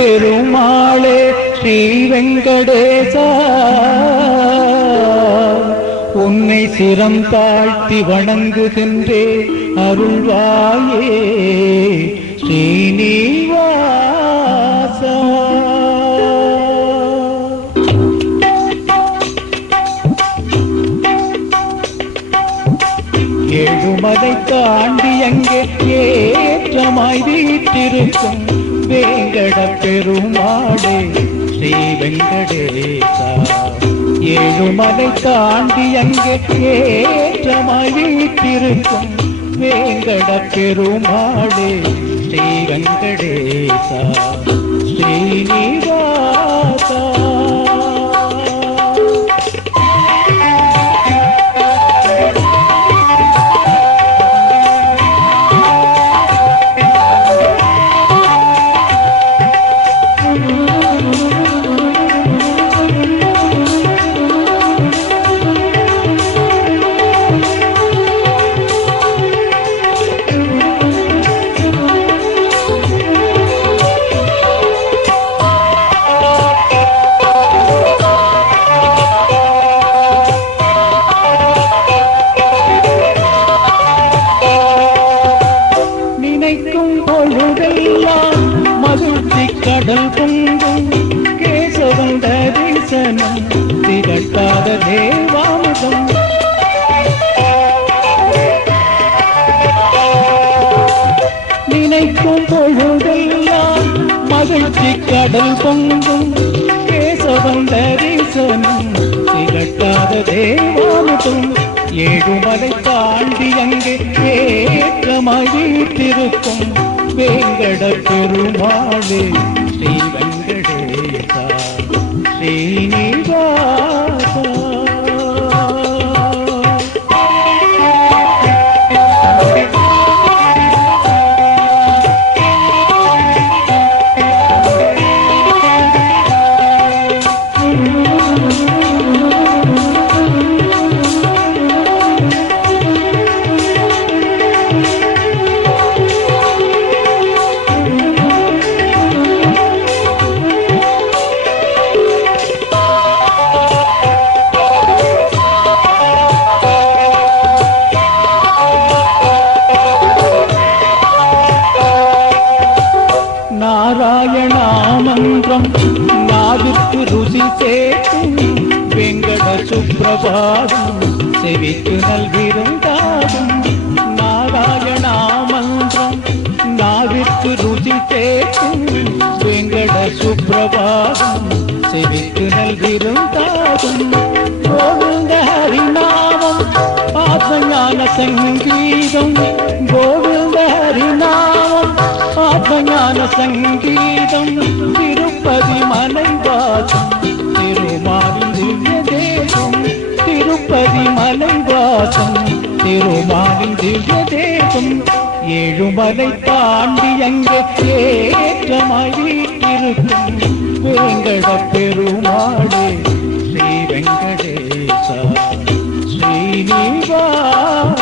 பெருமாளே ஸ்ரீ வெங்கடேசா, உன்னை சிரம் தாழ்த்தி வணங்குகின்றே அருள்வாயே ஸ்ரீனிவாசா. ஏழுமலை தாண்டி அங்கே ஏற்றமாய் வீற்றிருக்கும் வேங்கட பெருமாளே ஸ்ரீ வெங்கடேசா. ஏழுமலை தாண்டி அங்கே ஏற்றமாய் வீற்றிருக்கும் வேங்கட பெருமாளே ஸ்ரீ வெங்கடேசா ஸ்ரீனிவாசா. பொழுதெல்லாம் மகிழ்ச்சி கடல் பொங்கும் கேசவன் தரிசனம் திகட்டாத தேவாமுதம். நினைக்கும் பொழுதெல்லாம் மகிழ்ச்சி கடல் பொங்கும் கேசவன் தரிசனம் திகட்டாத தேவாமுதம். ஏழுமலை தாண்டி அங்கே ஏற்றமாய் வீற்றிருக்கும் வேங்கட பெருமாளே ஸ்ரீ வெங்கடேசா ஸ்ரீனிவாசா. நாராயணாமந்திரம் நாவிற்கு ருசி சேர்க்கும் வெங்கட சுப்பிரபாதம் செவிக்கு நல்கிருந்தாகும். நாராயணாமந்திரம் நாவிற்கு ருசி சேர்க்கும் வெங்கட சுப்பிரபாதம் செவிக்கு நல்கிருந்தாகும். கோவிந்த ஹரிநாமம் ஆத்மஞான சங்கீதம், கோவிந்த ஹரிநாமம் ஆத்மஞான சங்கீதம். திருப்பதி மலைவாசம் திருமாலின் திவ்ய தேசம், திருப்பதி மலைவாசம் திருமாலின் திவ்ய தேசம். ஏழுமலை தாண்டி அங்கே ஏற்றமாய் வீற்றிருக்கும் வேங்கட பெருமாளே ஸ்ரீ வெங்கடேசா ஸ்ரீனிவாசா.